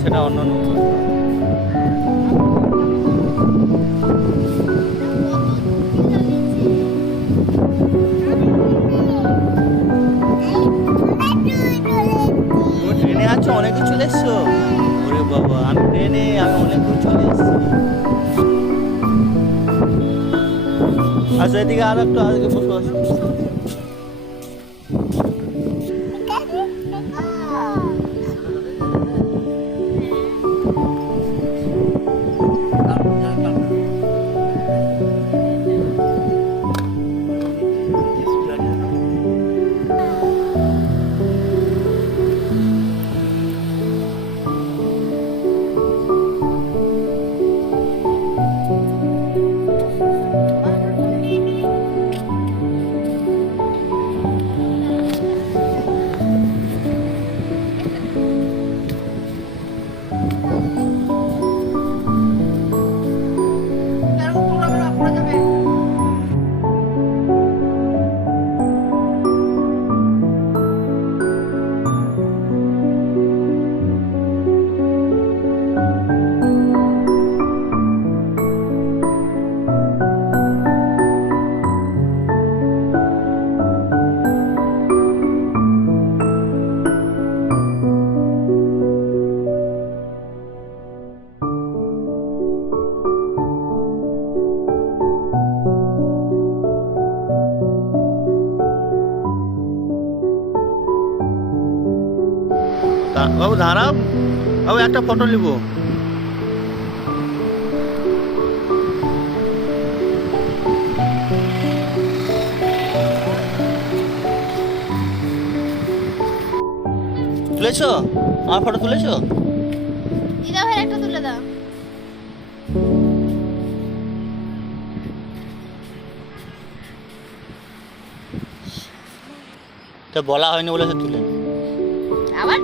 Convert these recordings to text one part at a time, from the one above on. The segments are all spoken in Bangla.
সেটা অন্য নৌকা। তুমি ট্রেনে আছো, অনেক দূর চলে এসছো? ওরে বাবা, আমি ট্রেনে, আমি অনেক দূর চলে এসছি। আচ্ছা, এদিকে আরো একটু আগে বসে আসো। বাবু দাঁড়াও, বাবু একটা ফটো নিব। তুলেছো? আমার ফটো তুলেছো? দিদা ভাই একটা তুলে দাও। তো বলা হয়নি বলে তুলে আবার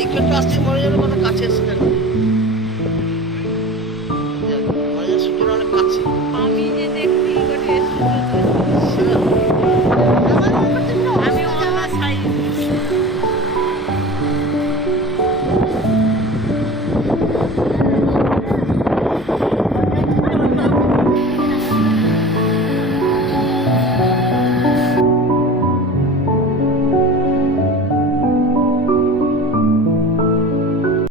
এইখানটা আসতে মরে যাবে, কত কাছে এসে